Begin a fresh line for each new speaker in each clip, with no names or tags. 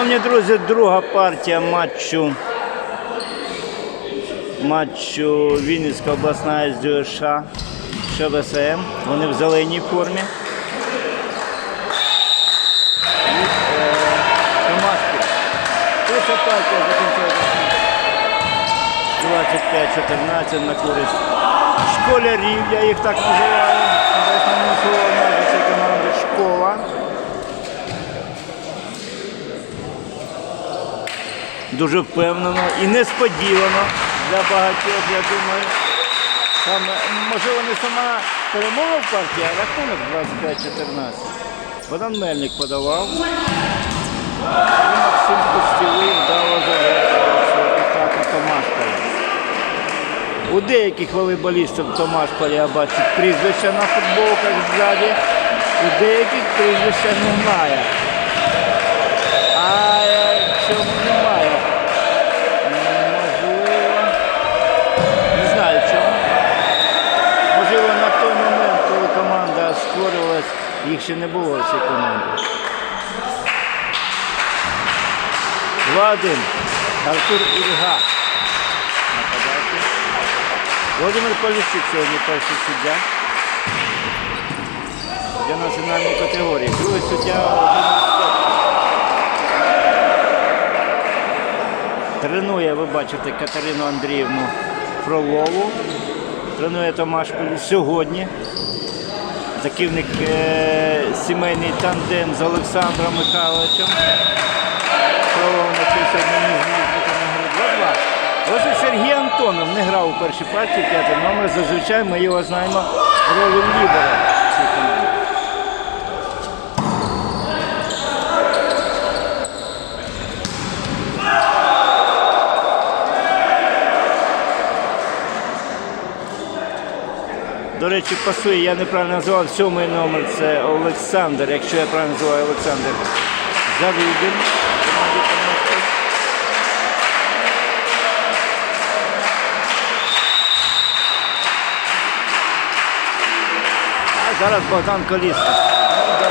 Шановні друзі, друга партія матчу. Матчу Вінницька обласна СДШ ШВСМ. Вони в зеленій формі. Е, Перша партія закінчилася 25-14 на користь школярів, я їх так називаю. Дуже впевнено і несподівано для багатьох, я думаю. Саме, можливо, не сама перемога в партії, а рахунок 25-14. Богдан Мельник подавав. Максим Костєвий вдало завершив Томашполя. У деяких волейболістів Томашполя я бачу прізвища на футболках ззаді, у деяких прізвища немає. А е, чому немає? Можливо. Не знаю чому. Можливо, на той момент, коли команда створювалась, їх ще не було в цій команді. 2-1. Артур Ірга. Володимир Поліщук сьогодні перший суддя. Для національної категорії. Другий суддя Тренує, ви бачите, Катерину Андріївну Фролову. Тренує Томаш Поліс сьогодні. Заківник е, сімейний тандем з Олександром Михайловичем. Фролову на цій сьогодні не зміг бути на гри 2-2. Ось і Сергій Антонов не грав у першій партії, п'ятий номер. Зазвичай ми його знаємо ролем лідера в цій команді. До речі, пасує, я неправильно назвав сьомий номер це Олександр, якщо я правильно називаю Олександр Тернопіль. А зараз Богдан Колісник. Ну, да,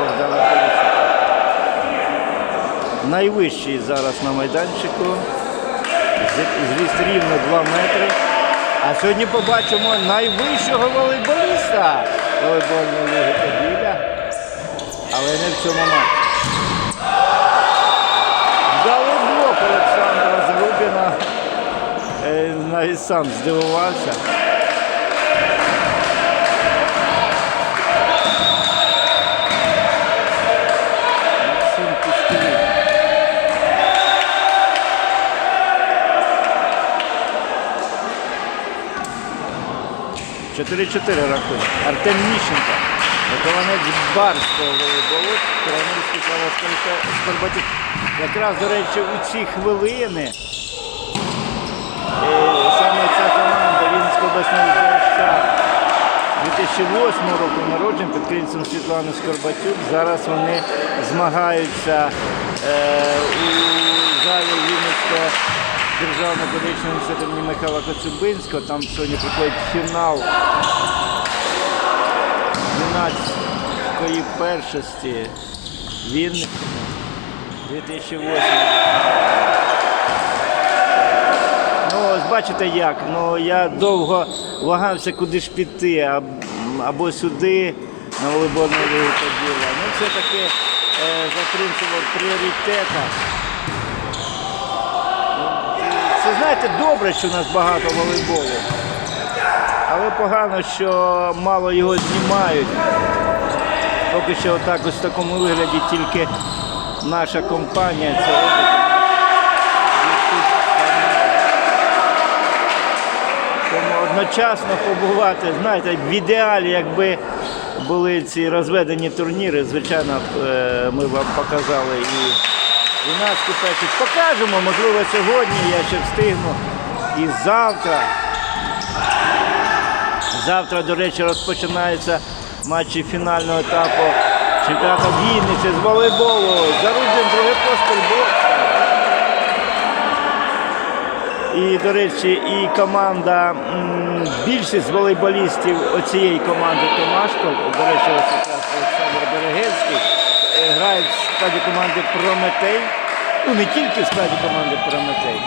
Богдана Колісника. Найвищий зараз на майданчику. Зріст рівно 2 метри. А сьогодні побачимо найвищого волейболіста волейбольної ліги Поділля. Але не в цьому матчі. Дали блок Олександра Зрубіна. Е, Навіть сам здивувався. 4-4 рахунок. Артем Міщенко. Виконець барського волейболу. Тренер Світлана Скорбатюк. Якраз, до речі, у ці хвилини. І саме ця команда Вінницького обласного університету 2008 року народження під керівництвом Світлани Скорбатюк. Зараз вони змагаються е, у залі Вінницького державного педагогічного університету Михайла Коцюбинського. Там сьогодні приходить фінал 12-ї першості. Він 2008. Ну, ось бачите як. Ну я довго вагався, куди ж піти, або сюди, на волейбольну лігу поділа. Ну, це таке е, за принципом пріоритету. Це знаєте, добре, що у нас багато волейболу. Але погано, що мало його знімають. Поки що отак ось в такому вигляді тільки наша компанія це. Тому одночасно побувати, знаєте, в ідеалі, якби були ці розведені турніри, звичайно, е, ми вам показали і юнацьку першість. Покажемо, можливо, сьогодні я ще встигну. І завтра. Завтра, до речі, розпочинаються матчі фінального етапу чемпіонату Вінниці з волейболу. Зарубін другий поспіль бокс. І, до речі, і команда, більшість волейболістів оцієї команди Томашко, до речі, ось Олександр Берегельський, е, грають складі команди Прометей. Ну не тільки в складі команди Прометей.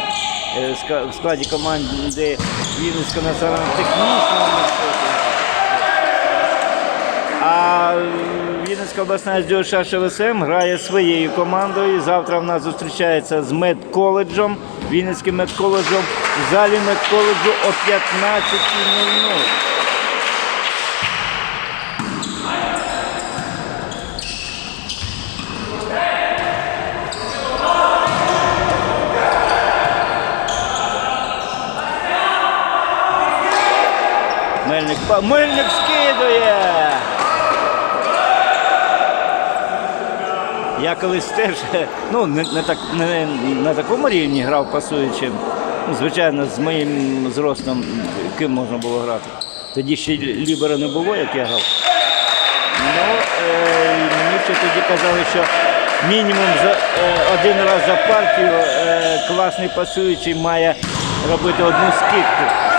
Е, в складі команди Вінницького національного технічного університету. А Вінницька обласна СДО ШВСМ грає своєю командою. Завтра в нас зустрічається з медколеджем, Вінницьким медколеджем в залі медколеджу о 15.00. Мельник, па- Мельник скидує. Я колись теж, ну не, не, так, не на такому рівні грав пасуючим. Ну, звичайно, з моїм зростом ким можна було грати. Тоді ще лібера не було, як я грав. Ну, е, мені ще тоді казали, що мінімум за, е, один раз за партію е, класний пасуючий має робити одну скидку.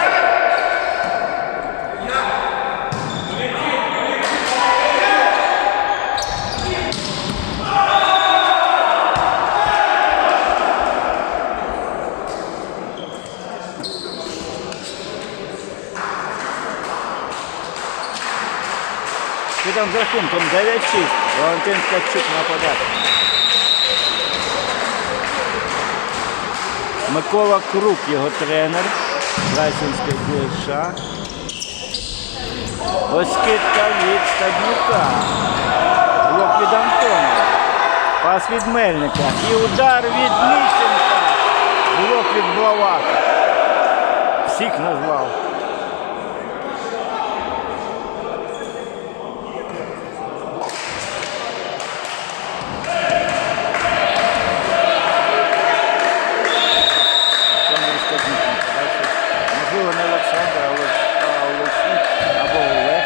З рахунком 9-6. Валентин Ткачук нападає. Микола Крук, його тренер. Гайсинський ДШ. Ось скидка від Стаднюка. Блок від Антона. Пас від Мельника. І удар від Міщенка. Блок від Блавака. Всіх назвав. Олександр Стаднюк. Можливо, не Олександр, а Олекс- а Олексій або Олег.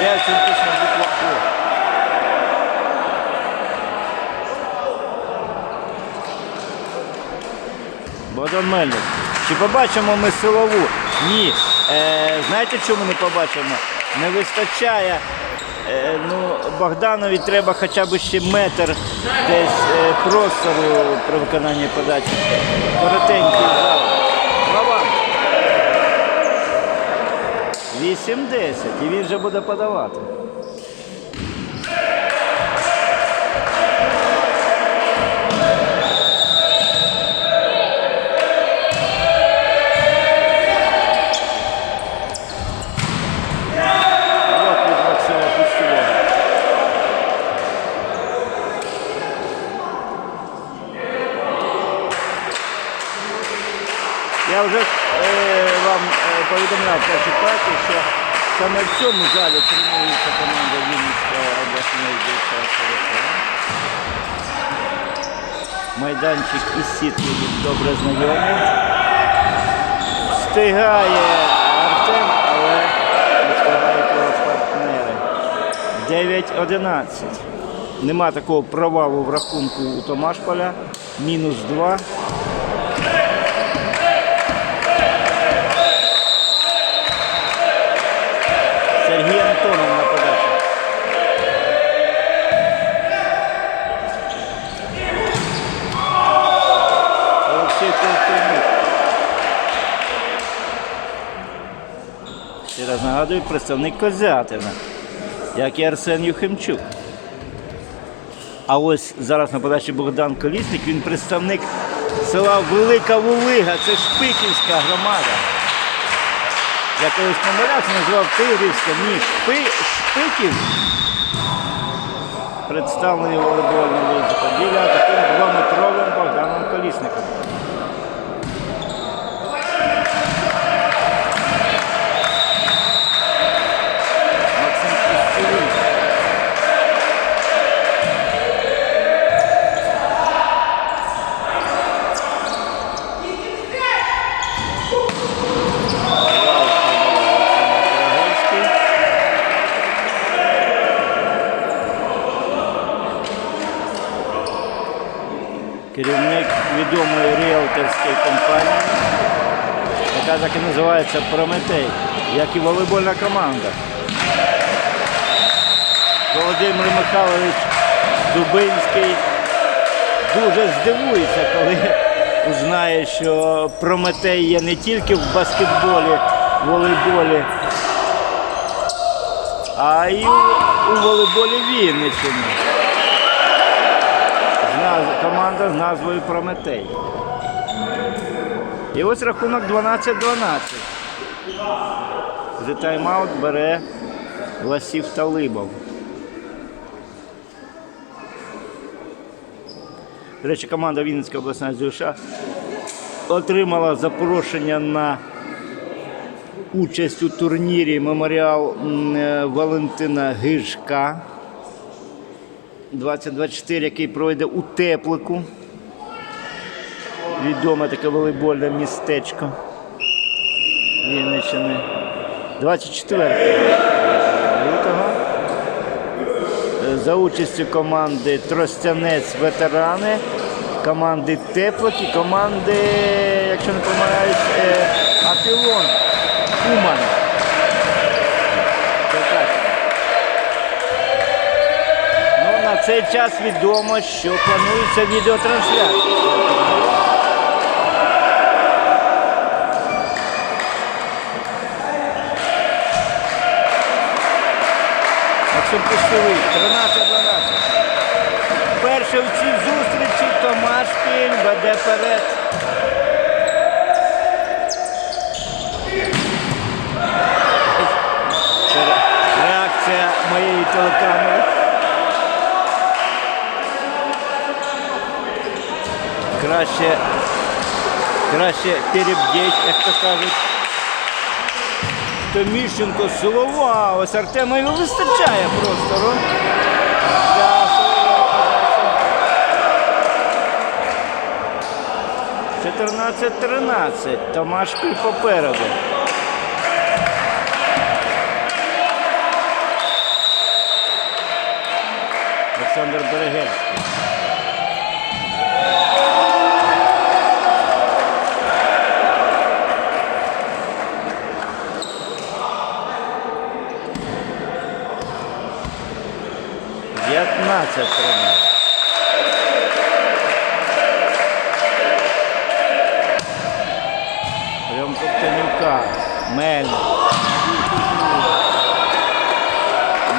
Де автентична буква О? Богдан Мельник. Чи побачимо ми силову? Ні. Е, знаєте, чому не побачимо? Не вистачає. Е, ну, Богданові треба хоча б ще метр десь е, простору при виконанні подачі. Коротенький зал. 8-10. І він вже буде подавати. Блок від Максима Пустілова. Я вже е, вам е, повідомляв в першій що саме в цьому залі тренується команда Вінницької обласної дівчат Майданчик із сітки добре знайомий. Встигає Артем, але не встигають його партнери. 9-11. Нема такого провалу в рахунку у Томашполя. Мінус 2. Нагадую, представник Козятина, як і Арсен Юхимчук. А ось зараз на подачі Богдан Колісник, він представник села Велика Вулига, це Шпиківська громада. Я колись помилявся, назвав Тигрівська, ні, Шпи, Шпиків. Представлений волейбольним лизі Поділля таким двометровим Богданом Колісником. Називається Прометей, як і волейбольна команда. Володимир Михайлович Дубинський дуже здивується, коли узнає, що Прометей є не тільки в баскетболі, волейболі, а й у, волейболі Вінниччини. Команда з назвою Прометей. І ось рахунок 12-12. Вже тайм-аут бере Ласів Талибов. До речі, команда Вінницька обласна ЗЮШ отримала запрошення на участь у турнірі Меморіал е, Валентина Гижка 2024, який пройде у Теплику. Відоме таке волейбольне містечко Вінниччини. 24 лютого. За участю команди Тростянець ветерани, команди Теплик і команди, якщо не помиляюсь, е, Апілон Уман. Ну, на цей час відомо, що планується відеотрансляція. Максим Пустовий, 13-12. Перше в цій зустрічі Томашкін веде перед. Реакція моєї телекамери. Краще, краще перебдіть, як то кажуть. Томіщенко силова. Ось Артема його вистачає. Для силової подачі. 14-13. Томашки попереду. Олександр Берегельський. П'ятнадцять тринадцять. Прям Коптенюка. Мельник.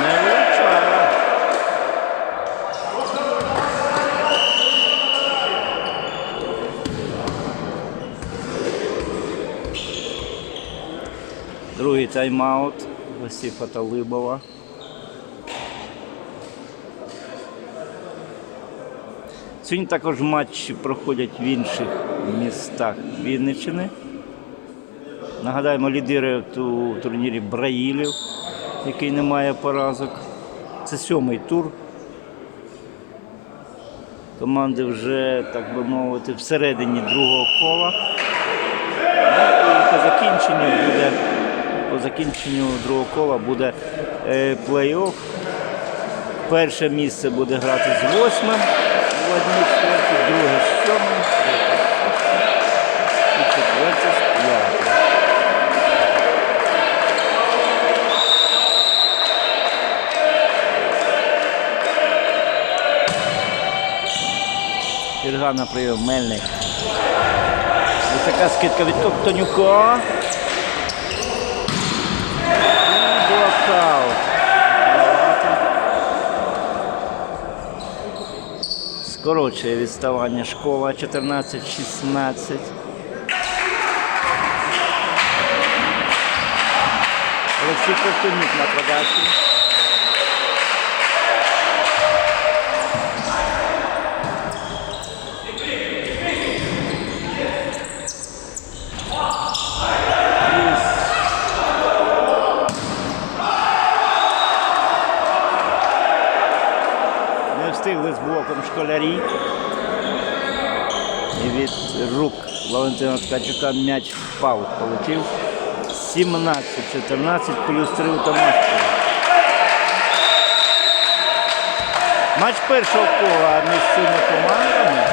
Не виручає. Другий тайм-аут. Васифа Талибова. Сьогодні також матчі проходять в інших містах Вінниччини. Нагадаємо, лідирує у турнірі Браїлів, який не має поразок. Це сьомий тур. Команди вже, так би мовити, всередині другого кола. Ну, і по буде, по закінченню другого кола буде е, плей-офф. Перше місце буде грати з восьмим у одній четверті, друге з сьомим, і четверте з п'ятим. Пірга на прийом Мельник. Висока скидка від Коптонюка. І блокаут. Скорочує відставання школа 14-16. Олексій Ковтунюк на подачі. Не встигли з блоком школярі. І від рук Валентина Ткачука м'яч впав, полетів. 17-14 плюс 3 у Томашки. Матч першого кола між цими командами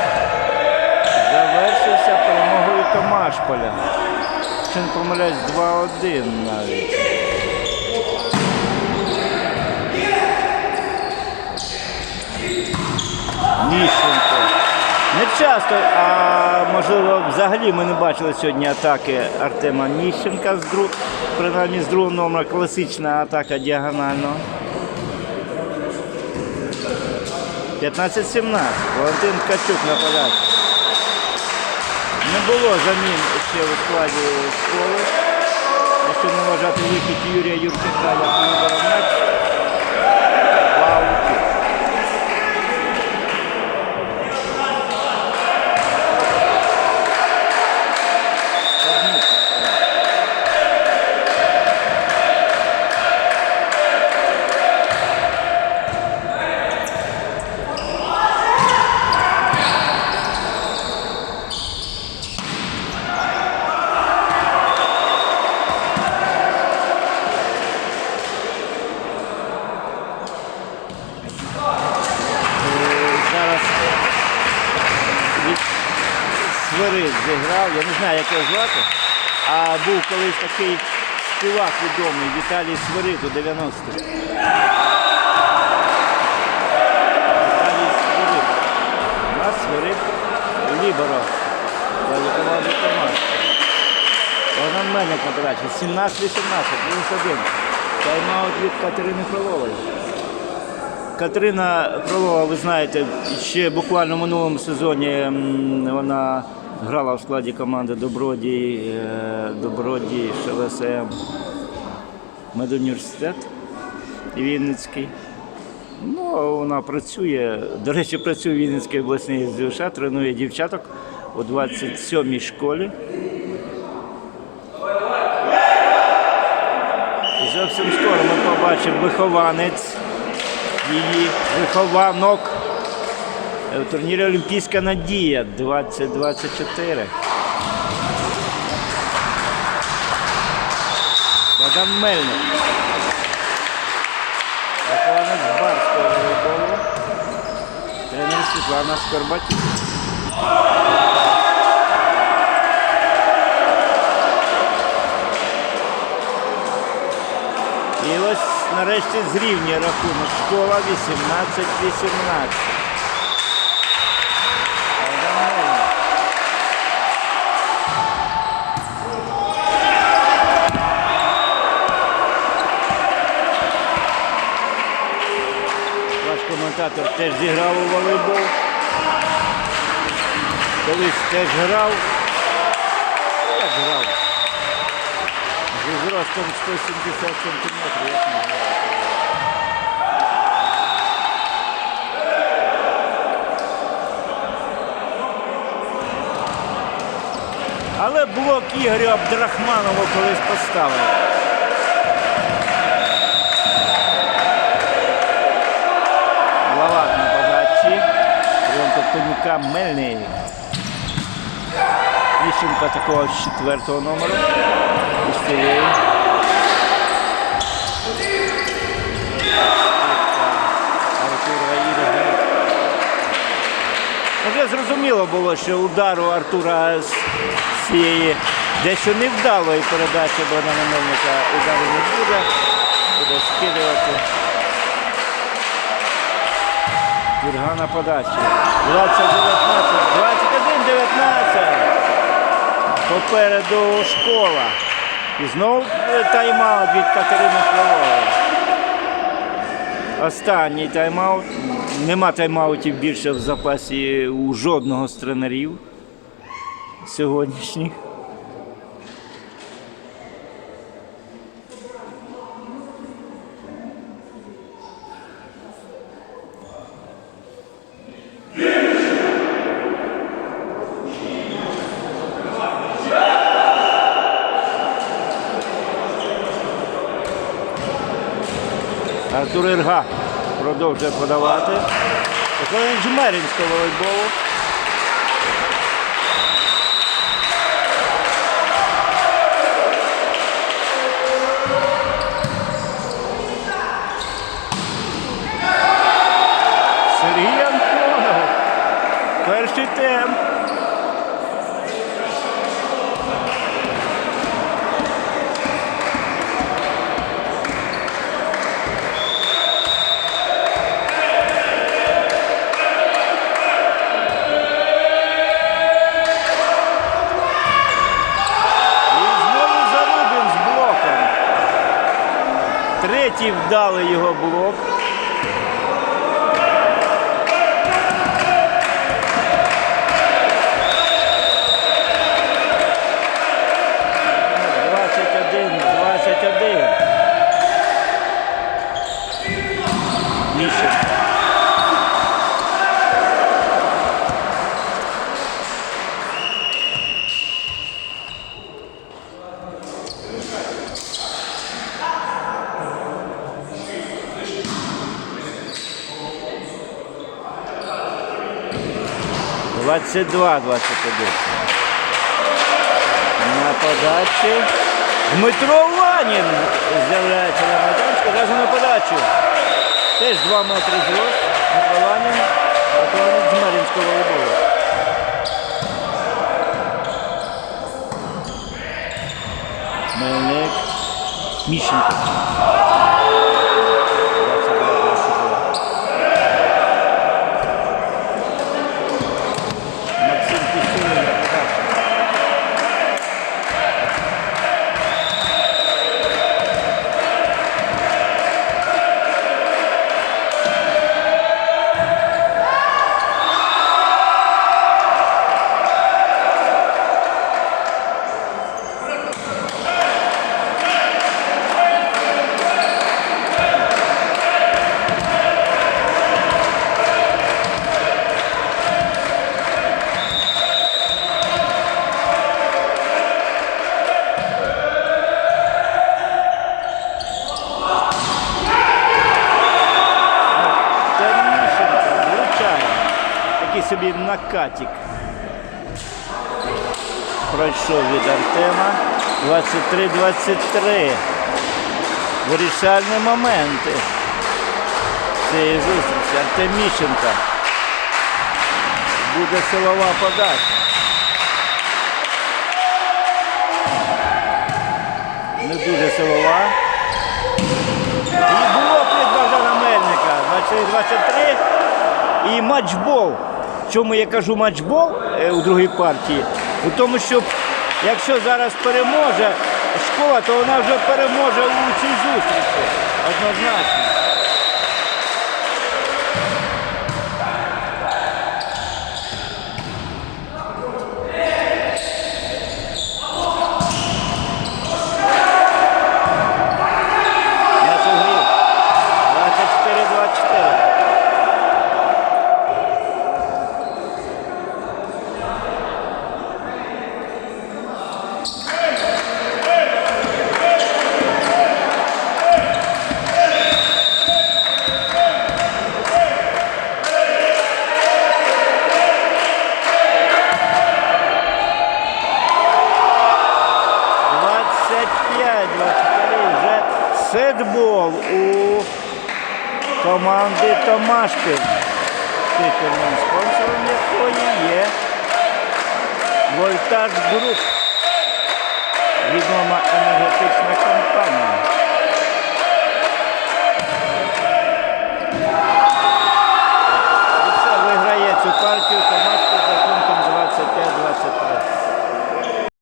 завершився перемогою Томашполя. Якщо не помиляюсь, 2-1 навіть. Часто, а можливо, взагалі ми не бачили сьогодні атаки Артема Ніщенка з друг, принаймні з другого номера. Класична атака діагонально. 15-17. Валентин Ткачук на подачі. Не було замін ще у складі школи. Якщо не вважати вихід Юрія Юрчака, як виборов м'яч. Вау. Е, Зараз від Свирид зіграв, я не знаю, як його звати, а був колись такий співак відомий Віталій Свирид у 90-х. Віталій Свирид. У нас Свирид Ліборо. Далі команди команд. Богдан Мельник на 17-18, плюс один. Тайм-аут від Катерини Фролової. Катерина Фролова, ви знаєте, ще буквально в минулому сезоні вона грала в складі команди Добродій, е, Добродій, ШВСМ, медуніверситет Вінницький. Ну, вона працює, до речі, працює в Вінницькій обласній СДУШ, тренує дівчаток у 27-й школі. Зовсім скоро ми побачимо вихованець її вихованок у турнірі Олімпійська надія 2024. Богдан Мельник. Вихованець барського волейболу. Тренер Світлана Скорбатюк. І ось нарешті зрівнює рахунок школа 18-18. Коментатор теж зіграв у волейбол. Колись теж грав. Як грав? Зі зростом 170 сантиметрів. Але блок Ігорю Абдрахманову колись поставили. Ковтонюка Мельний. Ліщенко атакував з четвертого номеру. Ігоря. Вже зрозуміло було, що удару Артура з цієї дещо невдалої передачі Богдана Мельника удару не буде. Буде скидувати. Вірга на подачі. 20-19. 21-19. Попереду школа. І знову е, тайм-аут від Катерини Фролової. Останній тайм-аут. Нема тайм-аутів більше в запасі у жодного з тренерів сьогоднішніх. Артур Ірга продовжує подавати. Виконує Жмеринського волейболу. Хотів, дали його блок. 22-21. На подачі. Дмитро Ванін з'являється на майданчику, Даже на подачу. Теж 2 метри зрост. Дмитро Ванін. З Мар'їнського волейболу. Мельник Міщенко. Накатик. Пройшов від Артема. 23-23. Вирішальні моменти цієї зустрічі. Артем Міщенко. Буде силова подача. Не дуже силова. І блок від Богдана Мельника. 23 І матчбол. Чому я кажу матчбол е, у другій партії? У тому, що якщо зараз переможе школа, то вона вже переможе у цій зустрічі. Однозначно. Christ.